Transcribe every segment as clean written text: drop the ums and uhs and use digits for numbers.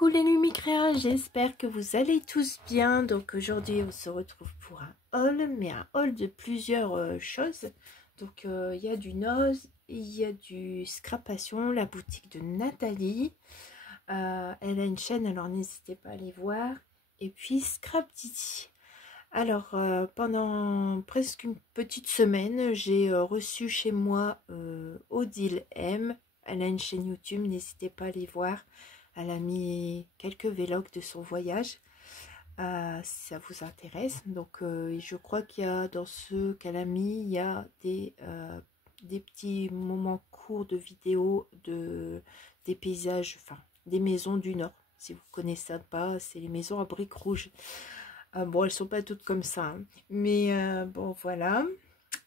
Coucou les Lumicréas, j'espère que vous allez tous bien. Donc aujourd'hui on se retrouve pour un haul, mais un haul de plusieurs choses. Donc il y a du Nose, il y a du Scrap Passion, la boutique de Nathalie. Elle a une chaîne, alors n'hésitez pas à aller voir. Et puis Scrap Didi. Alors pendant presque une petite semaine, j'ai reçu chez moi Odile M. Elle a une chaîne YouTube, n'hésitez pas à aller voir. Elle a mis quelques vlogs de son voyage, si ça vous intéresse. Donc je crois qu'il y a dans ce qu'elle a mis, il y a des petits moments courts de vidéos des paysages, enfin des maisons du Nord. Si vous connaissez pas, c'est les maisons à briques rouges. Bon, elles sont pas toutes comme ça, hein. Mais bon, voilà.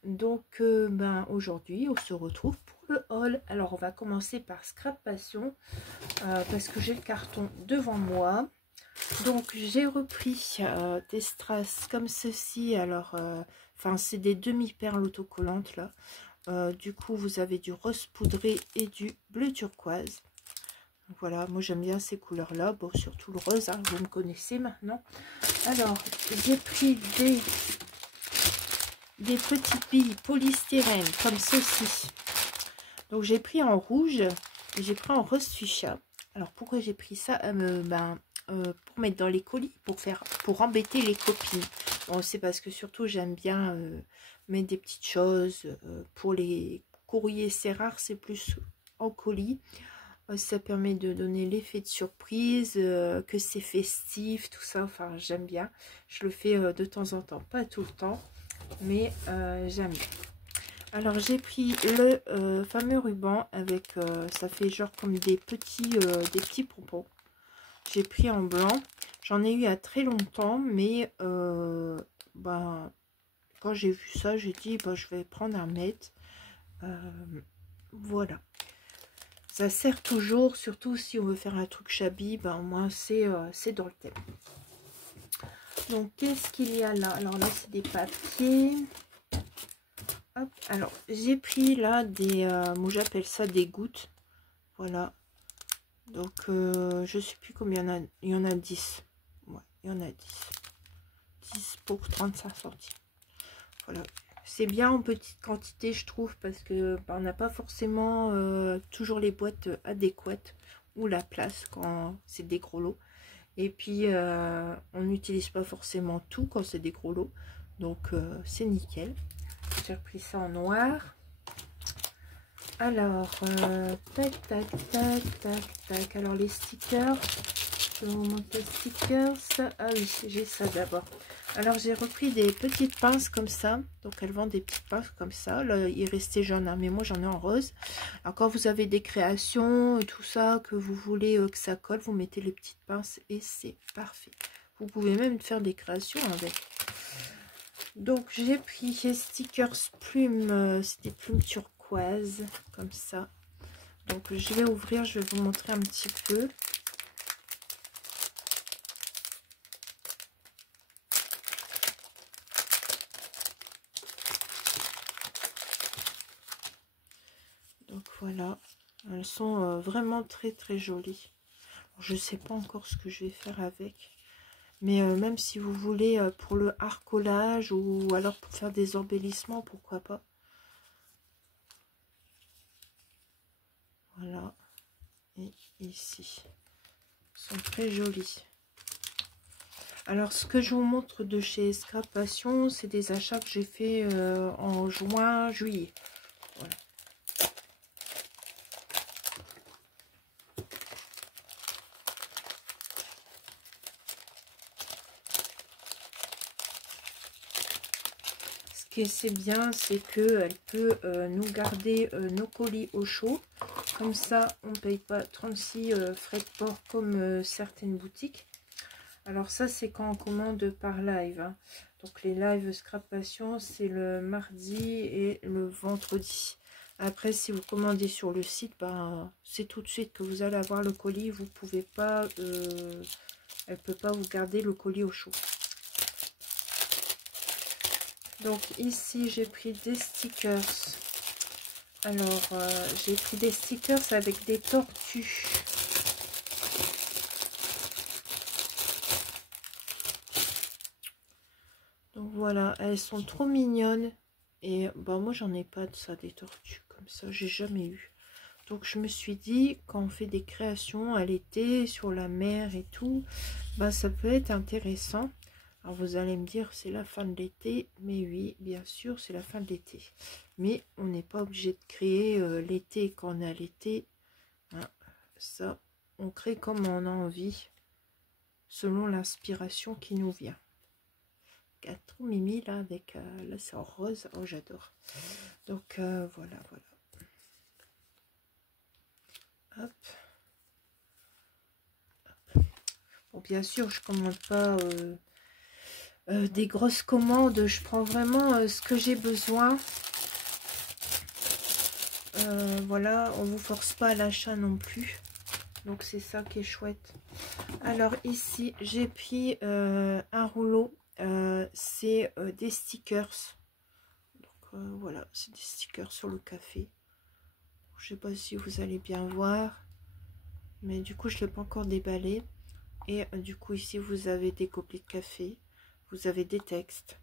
Donc ben aujourd'hui on se retrouve pour le haul. Alors on va commencer par Scrap Passion, parce que j'ai le carton devant moi. Donc j'ai repris des strass comme ceci. Alors enfin c'est des demi-perles autocollantes là. Du coup vous avez du rose poudré et du bleu turquoise. Voilà, moi j'aime bien ces couleurs là, bon surtout le rose, hein, vous me connaissez maintenant. Alors j'ai pris des petites billes polystyrène comme ceci. Donc j'ai pris en rouge et j'ai pris en rose fuchsia. Alors pourquoi j'ai pris ça? Pour mettre dans les colis, pour embêter les copines. Bon, c'est parce que surtout j'aime bien mettre des petites choses pour les courriers. C'est rare, c'est plus en colis. Ça permet de donner l'effet de surprise, que c'est festif, tout ça. Enfin j'aime bien. Je le fais de temps en temps, pas tout le temps, mais j'aime bien. Alors j'ai pris le fameux ruban avec, ça fait genre comme des petits pompons. J'ai pris en blanc. J'en ai eu il y a très longtemps, mais quand j'ai vu ça, j'ai dit je vais prendre un mètre. Voilà. Ça sert toujours, surtout si on veut faire un truc shabby, moi c'est dans le thème. Donc qu'est-ce qu'il y a là? Alors là c'est des papiers. Hop. Alors j'ai pris là des, moi j'appelle ça des gouttes. Voilà. Donc je sais plus combien il y en a 10. Ouais, il y en a 10 pour 35 centimes. Voilà. C'est bien en petite quantité, je trouve, parce que on n'a pas forcément toujours les boîtes adéquates ou la place quand c'est des gros lots. Et puis on n'utilise pas forcément tout quand c'est des gros lots. Donc c'est nickel. J'ai repris ça en noir. Alors tac tac tac tac tac. Alors les stickers, je vais vous montrer les stickers. Ah oui, j'ai ça d'abord. Alors j'ai repris des petites pinces comme ça. Donc elles vendent des petites pinces comme ça. Là il restait jaune, hein, mais moi j'en ai en rose. Alors quand vous avez des créations et tout ça, que vous voulez que ça colle, vous mettez les petites pinces et c'est parfait. Vous pouvez même faire des créations avec. Donc j'ai pris les stickers plumes, c'est des plumes turquoises comme ça. Donc je vais ouvrir, je vais vous montrer un petit peu. Donc voilà, elles sont vraiment très très jolies. Je sais pas encore ce que je vais faire avec. Mais même si vous voulez pour le harcolage ou alors pour faire des embellissements, pourquoi pas. Voilà. Et ici. Ils sont très jolis. Alors ce que je vous montre de chez Scrap Passion, c'est des achats que j'ai fait en juin, juillet. Voilà. Ce qui c'est bien, c'est qu'elle peut nous garder nos colis au chaud. Comme ça, on ne paye pas 36 frais de port comme certaines boutiques. Alors ça, c'est quand on commande par live, hein. Donc les lives Scrap Passion, c'est le mardi et le vendredi. Après, si vous commandez sur le site, c'est tout de suite que vous allez avoir le colis. Vous pouvez pas, elle peut pas vous garder le colis au chaud. Donc ici j'ai pris des stickers. Alors j'ai pris des stickers avec des tortues. Voilà, elles sont trop mignonnes. Et bah moi j'en ai pas de ça, des tortues comme ça, j'ai jamais eu. Donc je me suis dit, quand on fait des créations à l'été, sur la mer et tout, bah ça peut être intéressant. Alors vous allez me dire, c'est la fin de l'été, mais oui, bien sûr, c'est la fin de l'été. Mais on n'est pas obligé de créer l'été quand on est à l'été. Hein. Ça, on crée comme on a envie, selon l'inspiration qui nous vient. Trop mimi là, avec là c'est en rose, oh j'adore. Donc voilà, voilà. Hop. Bon, bien sûr, je commande pas des grosses commandes. Je prends vraiment ce que j'ai besoin. Voilà, on vous force pas à l'achat non plus. Donc c'est ça qui est chouette. Alors ici, j'ai pris un rouleau. C'est des stickers. Donc voilà, c'est des stickers sur le café. Je sais pas si vous allez bien voir. Mais du coup, je ne l'ai pas encore déballé. Et du coup, ici, vous avez des gobelets de café. Vous avez des textes.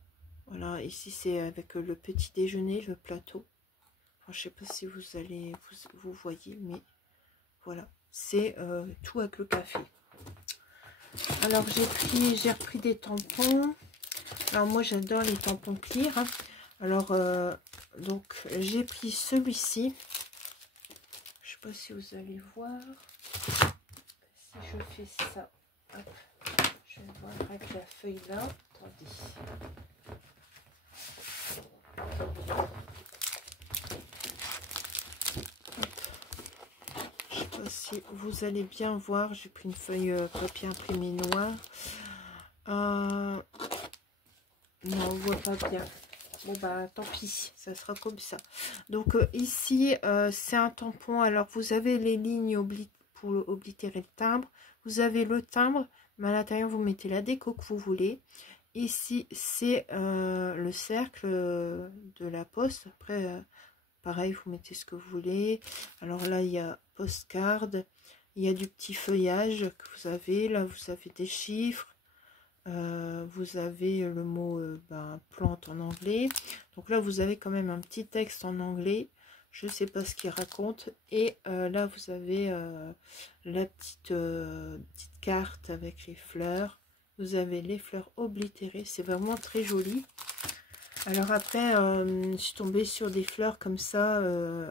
Voilà, ici, c'est avec le petit déjeuner, le plateau. Enfin, je sais pas si vous allez, vous voyez, mais voilà. C'est tout avec le café. Alors, j'ai repris des tampons. Alors, moi, j'adore les tampons clear. Hein. Alors, donc, j'ai pris celui-ci. Je sais pas si vous allez voir. Si je fais ça, hop, je vais voir avec la feuille là. Attendez. Je sais pas si vous allez bien voir. J'ai pris une feuille papier imprimé noir. Non, on voit pas bien. Bon bah tant pis, ça sera comme ça. Donc ici c'est un tampon. Alors vous avez les lignes pour oblitérer le timbre. Vous avez le timbre, mais à l'intérieur vous mettez la déco que vous voulez. Ici c'est le cercle de la poste. Après pareil, vous mettez ce que vous voulez. Alors là il y a postcard, il y a du petit feuillage que vous avez. Là vous avez des chiffres. Vous avez le mot plante en anglais. Donc là vous avez quand même un petit texte en anglais. Je sais pas ce qu'il raconte. Et là vous avez la petite carte avec les fleurs. Vous avez les fleurs oblitérées. C'est vraiment très joli. Alors après je suis tombée sur des fleurs comme ça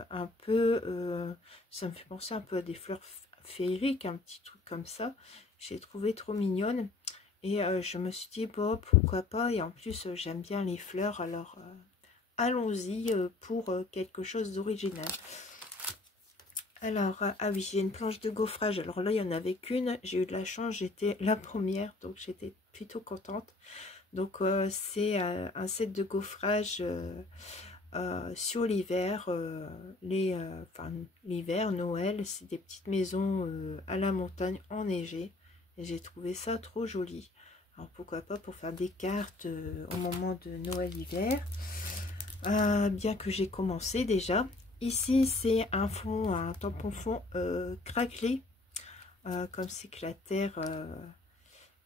un peu ça me fait penser un peu à des fleurs féeriques, un petit truc comme ça. J'ai trouvé trop mignonne. Et je me suis dit, bon, pourquoi pas. Et en plus, j'aime bien les fleurs. Alors, allons-y pour quelque chose d'original. Alors, ah oui, j'ai une planche de gaufrage. Alors là, il n'y en avait qu'une. J'ai eu de la chance. J'étais la première. Donc, j'étais plutôt contente. Donc, c'est un set de gaufrage sur l'hiver. L'hiver, Noël, c'est des petites maisons à la montagne enneigées. Et j'ai trouvé ça trop joli. Alors pourquoi pas pour faire des cartes au moment de Noël-hiver. Bien que j'ai commencé déjà. Ici c'est un fond, un tampon fond craquelé. Comme c'est que la terre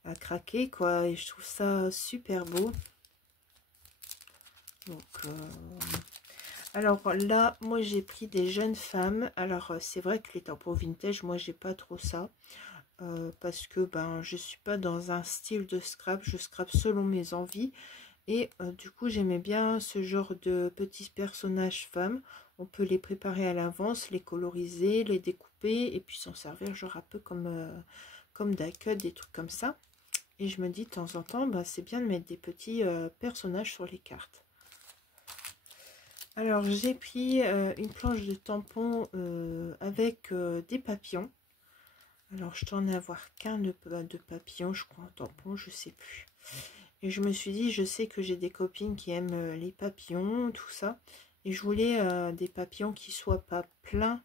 a craqué quoi. Et je trouve ça super beau. Donc alors là, moi j'ai pris des jeunes femmes. Alors c'est vrai que les tampons vintage, moi j'ai pas trop ça. Parce que ben je suis pas dans un style de scrap, je scrape selon mes envies et du coup j'aimais bien ce genre de petits personnages femmes. On peut les préparer à l'avance, les coloriser, les découper et puis s'en servir genre un peu comme d'Acut, des trucs comme ça. Et je me dis de temps en temps bah, c'est bien de mettre des petits personnages sur les cartes. Alors j'ai pris une planche de tampons avec des papillons. Alors, je t'en ai avoir qu'un de papillons, je crois, un tampon, je sais plus. Et je me suis dit, je sais que j'ai des copines qui aiment les papillons, tout ça. Et je voulais des papillons qui soient pas pleins,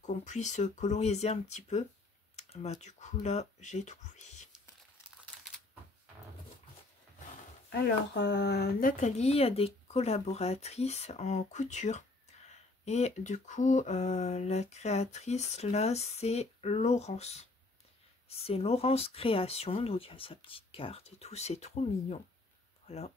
qu'on puisse coloriser un petit peu. Bah, du coup, là, j'ai trouvé. Alors, Nathalie a des collaboratrices en couture. Et du coup, la créatrice, là, c'est Laurence. C'est Laurence Création. Donc, il y a sa petite carte et tout. C'est trop mignon. Voilà.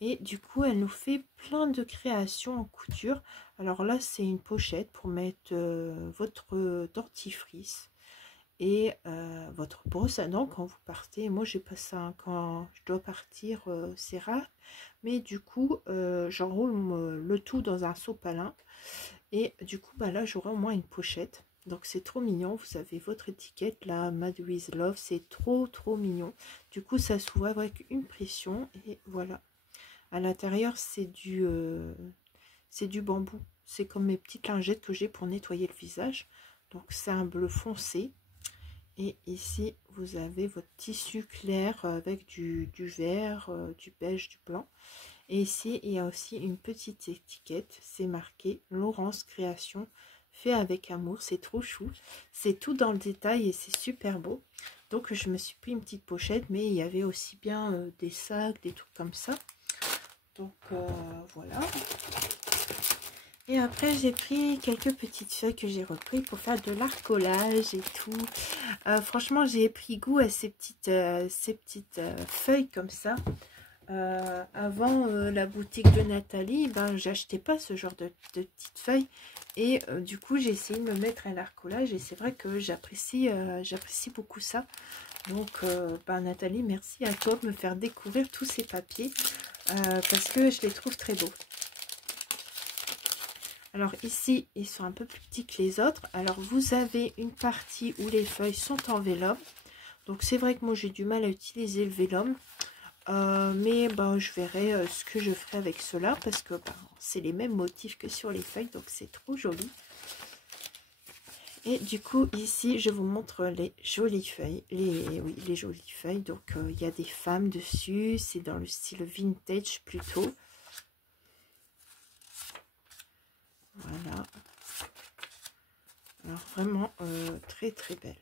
Et du coup, elle nous fait plein de créations en couture. Alors là, c'est une pochette pour mettre votre dentifrice et votre brosse à dents quand vous partez. Moi, j'ai pas ça hein, quand je dois partir, c'est rare. Mais du coup, j'enroule le tout dans un sopalin. Et du coup, bah là, j'aurai au moins une pochette. Donc, c'est trop mignon. Vous avez votre étiquette, là, Made with Love. C'est trop, trop mignon. Du coup, ça s'ouvre avec une pression. Et voilà. À l'intérieur, c'est du bambou. C'est comme mes petites lingettes que j'ai pour nettoyer le visage. Donc, c'est un bleu foncé. Et ici, vous avez votre tissu clair avec du vert, du beige, du blanc. Et ici, il y a aussi une petite étiquette. C'est marqué Laurence Création, fait avec amour. C'est trop chou. C'est tout dans le détail et c'est super beau. Donc, je me suis pris une petite pochette, mais il y avait aussi bien des sacs, des trucs comme ça. Donc, voilà. Et après, j'ai pris quelques petites feuilles que j'ai repris pour faire de l'art-collage et tout. Franchement, j'ai pris goût à ces petites feuilles comme ça. Avant la boutique de Nathalie, ben, j'achetais pas ce genre de petites feuilles. Et du coup, j'ai essayé de me mettre à l'art-collage. Et c'est vrai que j'apprécie beaucoup ça. Donc, ben, Nathalie, merci à toi de me faire découvrir tous ces papiers. Parce que je les trouve très beaux. Alors ici, ils sont un peu plus petits que les autres. Alors vous avez une partie où les feuilles sont en vélum. Donc c'est vrai que moi j'ai du mal à utiliser le vélum. Mais ben, je verrai ce que je ferai avec cela. Parce que ben, c'est les mêmes motifs que sur les feuilles. Donc c'est trop joli. Et du coup ici je vous montre les jolies feuilles. Les jolies feuilles. Donc il y a des femmes dessus. C'est dans le style vintage plutôt. Voilà. Alors vraiment très très belle.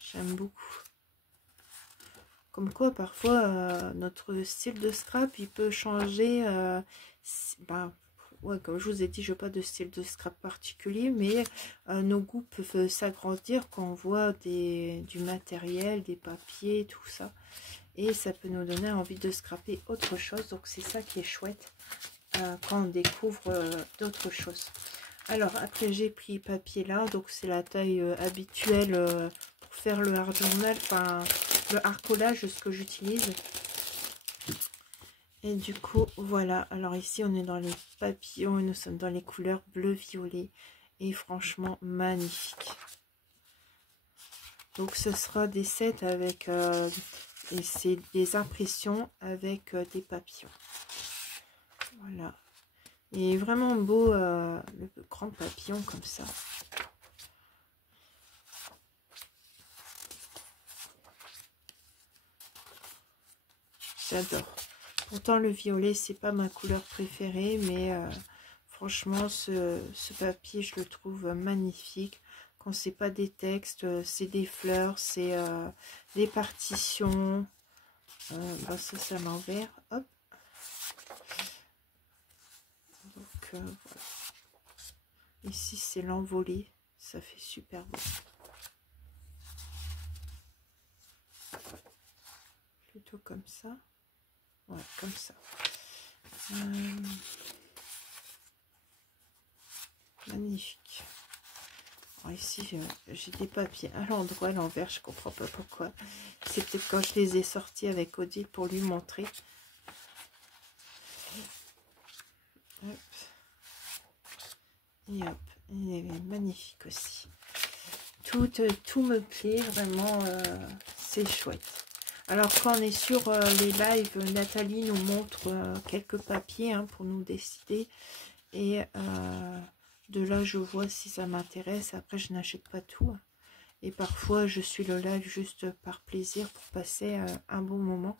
J'aime beaucoup. Comme quoi parfois notre style de scrap il peut changer. Ben, ouais, comme je vous ai dit, je n'ai pas de style de scrap particulier, mais nos goûts peuvent s'agrandir quand on voit du matériel, des papiers, tout ça. Et ça peut nous donner envie de scraper autre chose. Donc c'est ça qui est chouette quand on découvre d'autres choses. Alors après j'ai pris papier là, donc c'est la taille habituelle pour faire le hard journal, enfin le hard collage, ce que j'utilise. Et du coup voilà, alors ici on est dans les papillons et nous sommes dans les couleurs bleu violet et franchement magnifique. Donc ce sera des sets avec et c'est des impressions avec des papillons. Voilà. Il est vraiment beau le grand papillon comme ça. J'adore. Pourtant le violet c'est pas ma couleur préférée, mais franchement ce papier je le trouve magnifique. Quand c'est pas des textes, c'est des fleurs, c'est des partitions. Ben ça c'est à l'envers. Hop. Donc voilà. Ici c'est l'envolée, ça fait super beau. Plutôt comme ça. Ouais, comme ça. Magnifique. Alors ici, j'ai des papiers à l'endroit, à l'envers, je comprends pas pourquoi. C'est peut-être quand je les ai sortis avec Odile pour lui montrer. Hop. Et hop, il est magnifique aussi. Tout me plaît, vraiment, c'est chouette. Alors quand on est sur les lives, Nathalie nous montre quelques papiers hein, pour nous décider. Et de là, je vois si ça m'intéresse. Après, je n'achète pas tout. Et parfois, je suis le live juste par plaisir pour passer un bon moment.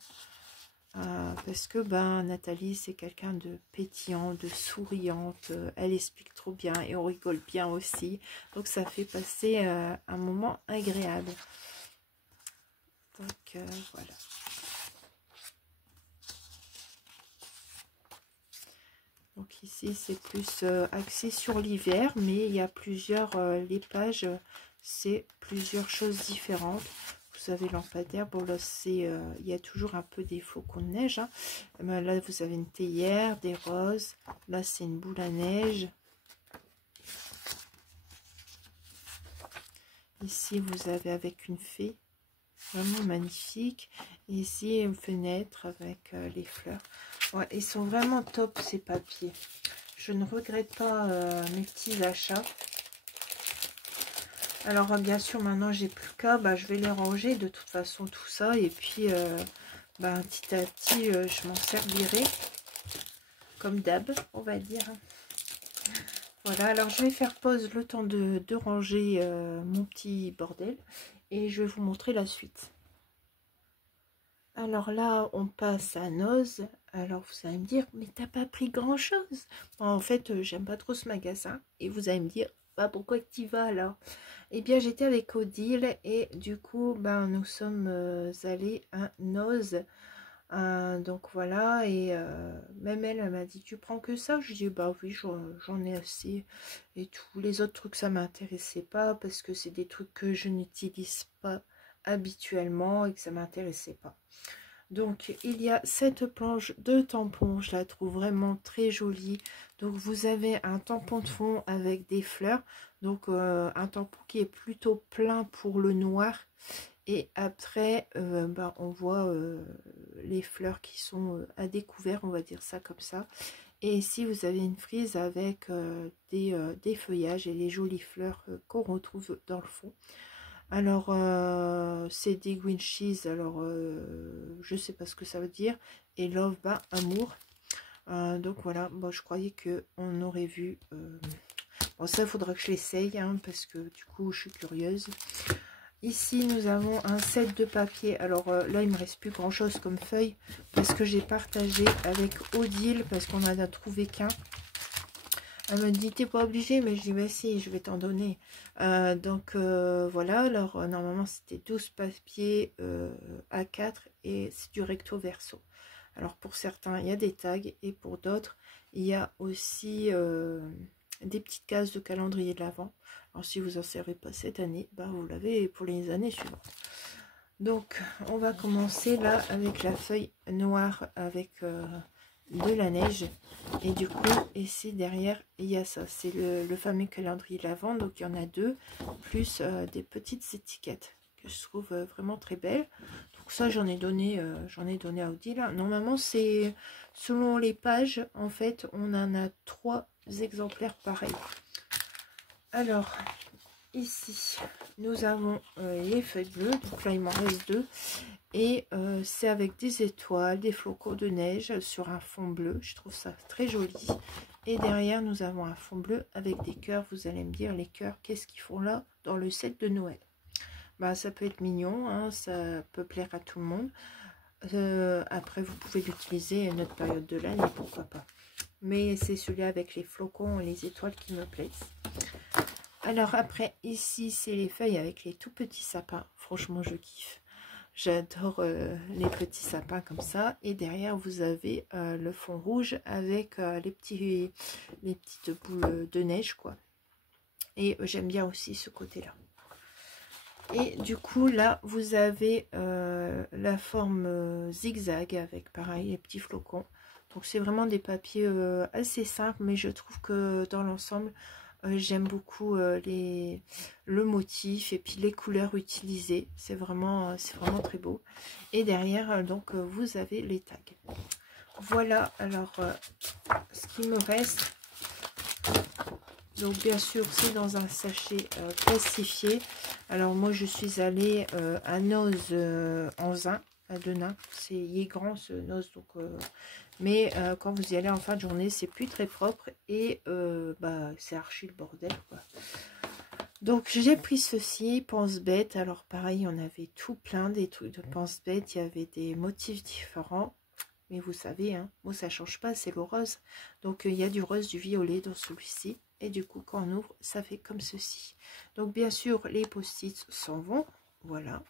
Parce que ben, Nathalie, c'est quelqu'un de pétillant, de souriante. Elle explique trop bien et on rigole bien aussi. Donc, ça fait passer un moment agréable. Donc, voilà. Donc ici, c'est plus axé sur l'hiver, mais il y a plusieurs, les pages, c'est plusieurs choses différentes. vous avez lampadaire. Bon là c'est il y a toujours un peu des flocons de neige, hein. Là vous avez une théière, des roses. Là c'est une boule à neige. Ici vous avez avec une fée, vraiment magnifique. Et ici une fenêtre avec les fleurs. Ouais, ils sont vraiment top ces papiers. Je ne regrette pas mes petits achats. Alors bien sûr maintenant j'ai plus qu'à, je vais les ranger de toute façon tout ça, et puis petit à petit je m'en servirai comme d'hab, on va dire. Voilà, alors je vais faire pause le temps de ranger mon petit bordel et je vais vous montrer la suite. Alors là on passe à Noz. Alors vous allez me dire, mais t'as pas pris grand chose? En fait j'aime pas trop ce magasin, et vous allez me dire, pourquoi tu y vas alors? Eh bien j'étais avec Odile et du coup nous sommes allés à Noz. Donc voilà, et même elle m'a dit, tu prends que ça? Je dis oui, j'en ai assez et tout. Les autres trucs ça m'intéressait pas parce que c'est des trucs que je n'utilise pas habituellement et que ça m'intéressait pas. Donc il y a cette planche de tampons, je la trouve vraiment très jolie. Donc vous avez un tampon de fond avec des fleurs, donc un tampon qui est plutôt plein pour le noir, et après on voit les fleurs qui sont à découvert, on va dire ça comme ça. Et ici vous avez une frise avec des feuillages et les jolies fleurs qu'on retrouve dans le fond. Alors c'est des green cheese, alors je sais pas ce que ça veut dire, et love, amour. Donc voilà, je croyais que on aurait vu bon, ça il faudra que je l'essaye, hein, parce que du coup je suis curieuse. Ici nous avons un set de papier. Alors là il me reste plus grand chose comme feuille parce que j'ai partagé avec Odile parce qu'on en a trouvé qu'un. Elle me dit, t'es pas obligé, mais je dis, mais si, je vais t'en donner. Donc voilà, alors normalement c'était 12 papiers A4 et c'est du recto verso. Alors pour certains il y a des tags et pour d'autres il y a aussi des petites cases de calendrier de l'Avent. Alors si vous en servez pas cette année, vous l'avez pour les années suivantes. Donc on va commencer là avec la feuille noire avec de la neige, et du coup ici derrière il y a ça, c'est le fameux calendrier de l'Avent. Donc il y en a deux, plus des petites étiquettes que je trouve vraiment très belles. Donc ça j'en ai donné à Odile. Normalement c'est selon les pages, en fait on en a 3 exemplaires pareils. Alors ici nous avons les feuilles bleues, donc là il m'en reste 2. Et c'est avec des étoiles, des flocons de neige sur un fond bleu. Je trouve ça très joli. Et derrière, nous avons un fond bleu avec des cœurs. Vous allez me dire, les cœurs, qu'est-ce qu'ils font là dans le set de Noël? Ça peut être mignon, hein, ça peut plaire à tout le monde. Après, vous pouvez l'utiliser à notre période de l'année, pourquoi pas. Mais c'est celui avec les flocons et les étoiles qui me plaisent. Alors après, ici, c'est les feuilles avec les tout petits sapins. Franchement, je kiffe. J'adore les petits sapins comme ça. Et derrière, vous avez le fond rouge avec les petites boules de neige, quoi. Et j'aime bien aussi ce côté-là. Et du coup, là, vous avez la forme zigzag avec, pareil, les petits flocons. Donc, c'est vraiment des papiers assez simples, mais je trouve que dans l'ensemble, j'aime beaucoup le motif et puis les couleurs utilisées. C'est vraiment très beau. Et derrière, donc, vous avez les tags. Voilà, alors, ce qui me reste. Donc, bien sûr, c'est dans un sachet plastifié. Alors, moi, je suis allée à Noz en Zin, à Denain. Il est grand, ce Noz, donc... mais quand vous y allez en fin de journée, c'est plus très propre et c'est archi le bordel, quoi. Donc j'ai pris ceci, pense-bête. Alors pareil, on avait tout plein des trucs de pense-bête. Il y avait des motifs différents. Mais vous savez, hein, moi ça change pas, c'est le rose. Donc il y a du rose, du violet dans celui-ci. Et du coup, quand on ouvre, ça fait comme ceci. Donc bien sûr, les post-it s'en vont. Voilà.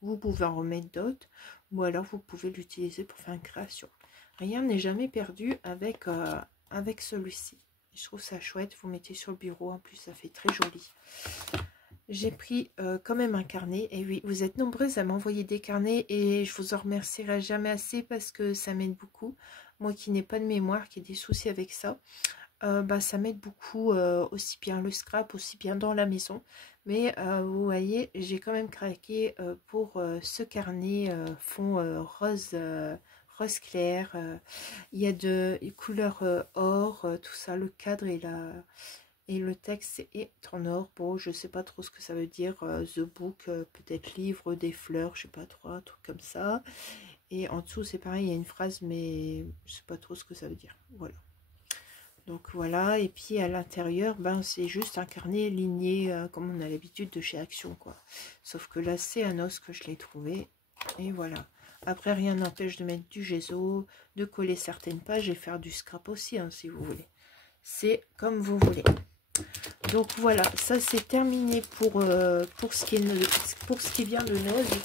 Vous pouvez en remettre d'autres. Ou alors vous pouvez l'utiliser pour faire une création. Rien n'est jamais perdu avec, avec celui-ci. Je trouve ça chouette. Vous mettez sur le bureau. En plus, ça fait très joli. j'ai pris quand même un carnet. Et oui, vous êtes nombreuses à m'envoyer des carnets et je vous en remercierai jamais assez parce que ça m'aide beaucoup. Moi qui n'ai pas de mémoire, qui ai des soucis avec ça, bah, ça m'aide beaucoup, aussi bien le scrap, aussi bien dans la maison. Mais vous voyez, j'ai quand même craqué pour ce carnet fond rose clair. Il y a de couleurs or, tout ça, le cadre et le texte est en or. Bon, je sais pas trop ce que ça veut dire. The Book, peut-être livre des fleurs, je sais pas trop, un truc comme ça. Et en dessous, c'est pareil, il y a une phrase, mais je sais pas trop ce que ça veut dire. Voilà. Donc voilà, et puis à l'intérieur, ben c'est juste un carnet ligné comme on a l'habitude de chez Action, quoi. Sauf que là, c'est un os que je l'ai trouvé. Et voilà. Après, rien n'empêche de mettre du gesso, de coller certaines pages et faire du scrap aussi, hein, si vous voulez. C'est comme vous voulez. Donc voilà, ça c'est terminé pour ce qui vient de Nose.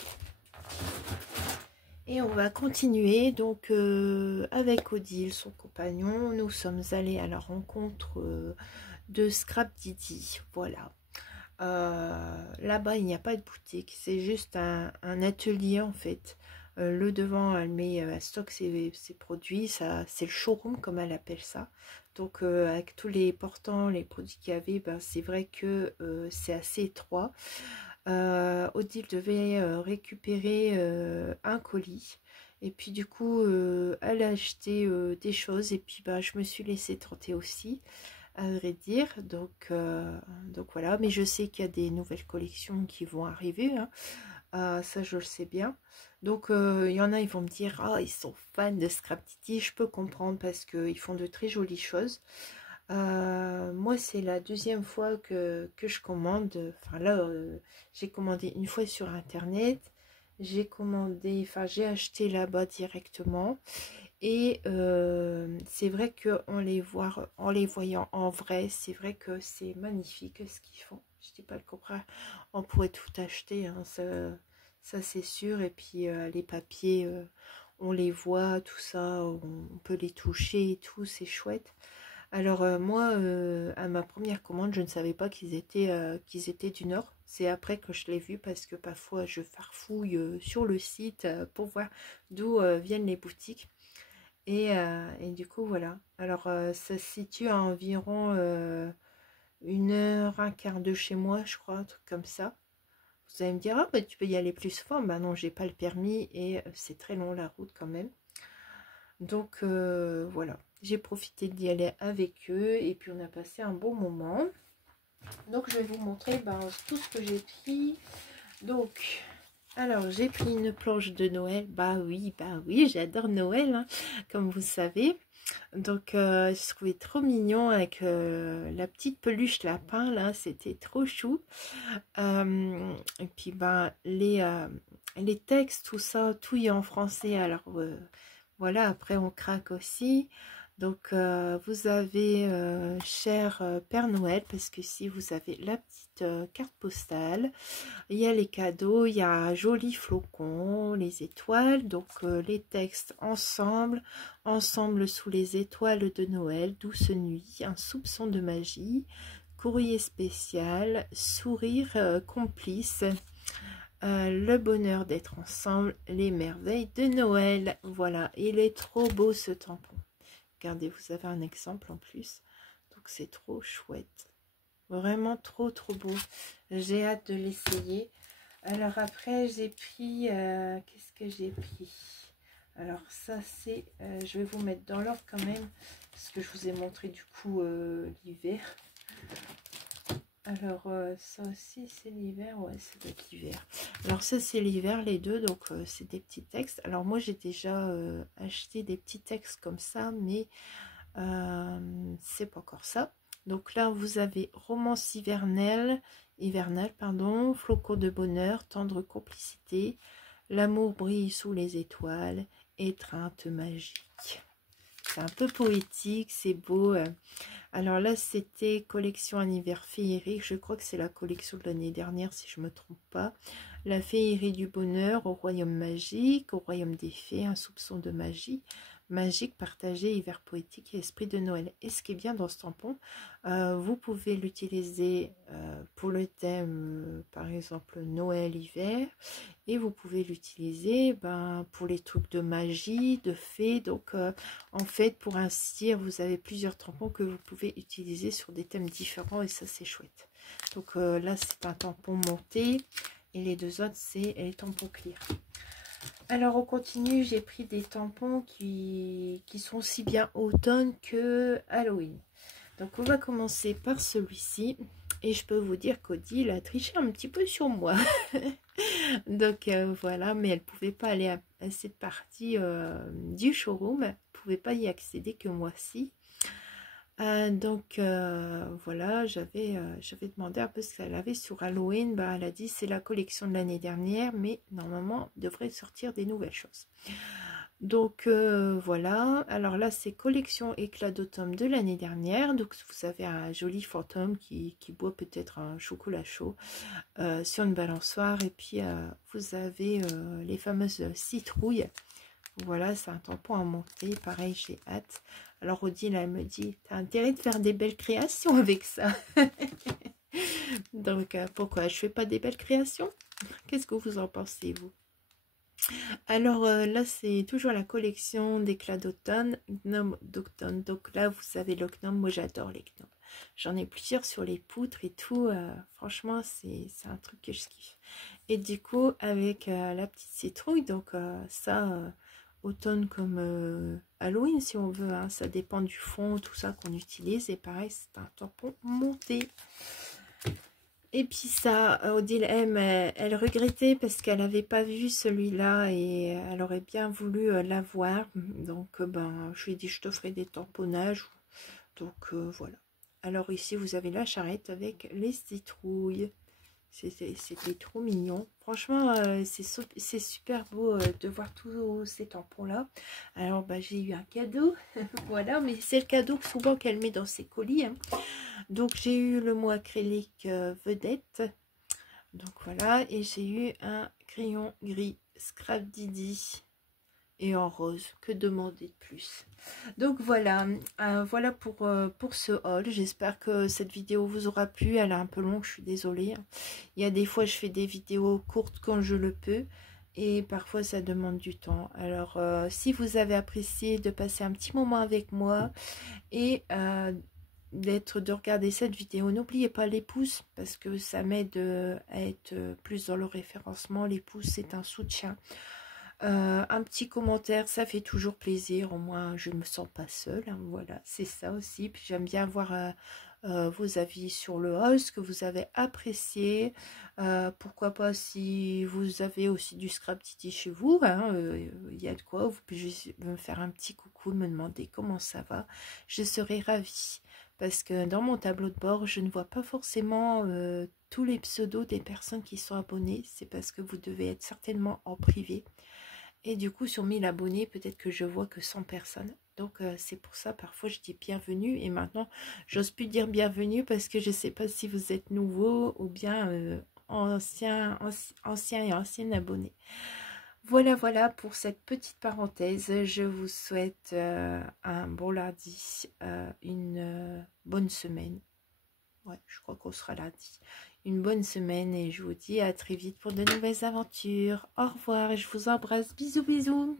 Et on va continuer donc avec Odile, son compagnon. Nous sommes allés à la rencontre de Scrap Didi. Voilà. Là-bas, il n'y a pas de boutique, c'est juste un atelier en fait. Le devant, elle met elle stocke ses produits, ça c'est le showroom comme elle appelle ça. Donc avec tous les portants, les produits qu'il y avait, ben, c'est vrai que c'est assez étroit. Odile devait récupérer un colis. Et puis du coup, elle a acheté des choses. Et puis bah, je me suis laissée tenter aussi, à vrai dire. Donc voilà. Mais je sais qu'il y a des nouvelles collections qui vont arriver, hein. Ça, je le sais bien. Donc il y en a, ils vont me dire, ah, ils sont fans de Scrap Titi. Je peux comprendre parce qu'ils font de très jolies choses. Moi, c'est la deuxième fois que je commande. Enfin là, j'ai commandé une fois sur internet. J'ai commandé, enfin j'ai acheté là-bas directement. Et c'est vrai que en les voyant en vrai, c'est vrai que c'est magnifique ce qu'ils font. Je dis pas le contraire. On pourrait tout acheter, hein, ça c'est sûr. Et puis les papiers, on les voit, tout ça, on peut les toucher et tout, c'est chouette. Alors moi, à ma première commande, je ne savais pas qu'ils étaient du Nord. C'est après que je l'ai vu parce que parfois je farfouille sur le site pour voir d'où viennent les boutiques. Et du coup, voilà. Alors ça se situe à environ 1 heure, un quart de chez moi, je crois, un truc comme ça. Vous allez me dire, ah bah tu peux y aller plus souvent. Bah non, j'ai pas le permis et c'est très long la route quand même. Donc voilà, j'ai profité d'y aller avec eux et puis on a passé un bon moment. Donc je vais vous montrer tout ce que j'ai pris. Donc, alors j'ai pris une planche de Noël. Bah oui, j'adore Noël, hein, comme vous savez. Donc je trouvais trop mignon avec la petite peluche lapin là, c'était trop chou. Et puis les textes, tout ça, tout est en français. Alors voilà, après on craque aussi. Donc vous avez cher Père Noël, parce que si vous avez la petite carte postale, il y a les cadeaux, il y a un joli flocon, les étoiles, donc les textes ensemble, ensemble sous les étoiles de Noël, douce nuit, un soupçon de magie, courrier spécial, sourire complice, le bonheur d'être ensemble, les merveilles de Noël. Voilà, il est trop beau ce tampon. Regardez, vous avez un exemple en plus. Donc c'est trop chouette. Vraiment trop beau. J'ai hâte de l'essayer. Alors après, j'ai pris... qu'est-ce que j'ai pris? Alors ça c'est... je vais vous mettre dans l'ordre quand même. Parce que je vous ai montré du coup l'hiver. Alors ça aussi c'est l'hiver, ouais c'est de l'hiver. Alors ça c'est l'hiver les deux, donc c'est des petits textes. Alors moi j'ai déjà acheté des petits textes comme ça, mais c'est pas encore ça. Donc là vous avez romance hivernale, pardon, flocon de bonheur, tendre complicité, l'amour brille sous les étoiles, étreinte magique. C'est un peu poétique, c'est beau. Alors là, c'était collection univers féerique. Je crois que c'est la collection de l'année dernière, si je ne me trompe pas. La féerie du bonheur au royaume magique, au royaume des fées, un soupçon de magie. Magique, partagé, hiver poétique et esprit de Noël. Et ce qui est bien dans ce tampon, vous pouvez l'utiliser pour le thème, par exemple Noël, hiver, et vous pouvez l'utiliser pour les trucs de magie, de fées. Donc en fait, pour ainsi dire, vous avez plusieurs tampons que vous pouvez utiliser sur des thèmes différents, et ça c'est chouette. Donc là c'est un tampon monté, et les deux autres c'est les tampons clear. Alors on continue, j'ai pris des tampons qui sont aussi bien automne que Halloween. Donc on va commencer par celui-ci, et je peux vous dire qu'Odile a triché un petit peu sur moi. Donc voilà, mais elle pouvait pas aller à cette partie du showroom, elle pouvait pas y accéder que moi-ci. Donc voilà, j'avais demandé un peu ce qu'elle avait sur Halloween. Elle a dit c'est la collection de l'année dernière, mais normalement devrait sortir des nouvelles choses. Donc voilà, alors là c'est collection éclat d'automne de l'année dernière. Donc vous avez un joli fantôme qui boit peut-être un chocolat chaud sur une balançoire, et puis vous avez les fameuses citrouilles. Voilà, c'est un tampon à monter, pareil, j'ai hâte. Alors Odile, elle me dit, t'as intérêt de faire des belles créations avec ça. Donc pourquoi je fais pas des belles créations? Qu'est-ce que vous en pensez, vous? Alors là, c'est toujours la collection d'éclats d'automne, gnome d'automne. Donc là, vous savez, le gnome, moi j'adore les gnomes. J'en ai plusieurs sur les poutres et tout. Franchement, c'est un truc que je kiffe. Et du coup, avec la petite citrouille, donc ça, automne comme Halloween, si on veut, hein, ça dépend du fond, tout ça qu'on utilise. Et pareil, c'est un tampon monté. Et puis ça, Odile M, elle regrettait parce qu'elle n'avait pas vu celui-là, et elle aurait bien voulu l'avoir. Donc je lui ai dit, je te ferai des tamponnages. Donc voilà. Alors ici, vous avez la charrette avec les citrouilles. C'était trop mignon. Franchement, c'est super beau de voir tous ces tampons-là. Alors, j'ai eu un cadeau. Voilà, mais c'est le cadeau souvent qu'elle met dans ses colis, hein. Donc, j'ai eu le mot acrylique vedette. Donc, voilà. Et j'ai eu un crayon gris Scrap Didi. Et en rose, que demander de plus? Donc voilà, voilà pour ce haul. J'espère que cette vidéo vous aura plu. Elle est un peu longue, je suis désolée. Il y a des fois je fais des vidéos courtes quand je le peux, et parfois ça demande du temps. Alors si vous avez apprécié de passer un petit moment avec moi et de regarder cette vidéo, n'oubliez pas les pouces, parce que ça m'aide à être plus dans le référencement. Les pouces, c'est un soutien. Un petit commentaire, ça fait toujours plaisir. Au moins je ne me sens pas seule, hein. Voilà, c'est ça aussi. Puis j'aime bien voir vos avis sur le haul, ce que vous avez apprécié. Pourquoi pas, si vous avez aussi du scrap Didi chez vous, hein, y a de quoi, vous pouvez juste me faire un petit coucou, me demander comment ça va. Je serai ravie, parce que dans mon tableau de bord, je ne vois pas forcément tous les pseudos des personnes qui sont abonnées. C'est parce que vous devez être certainement en privé. Et du coup, sur 1000 abonnés, peut-être que je vois que 100 personnes. Donc, c'est pour ça, parfois, je dis bienvenue. Et maintenant, j'ose plus dire bienvenue parce que je ne sais pas si vous êtes nouveau ou bien ancien et ancienne abonné. Voilà, voilà pour cette petite parenthèse. Je vous souhaite un bon lundi, une bonne semaine. Ouais, je crois qu'on sera lundi. Une bonne semaine, et je vous dis à très vite pour de nouvelles aventures. Au revoir et je vous embrasse. Bisous, bisous.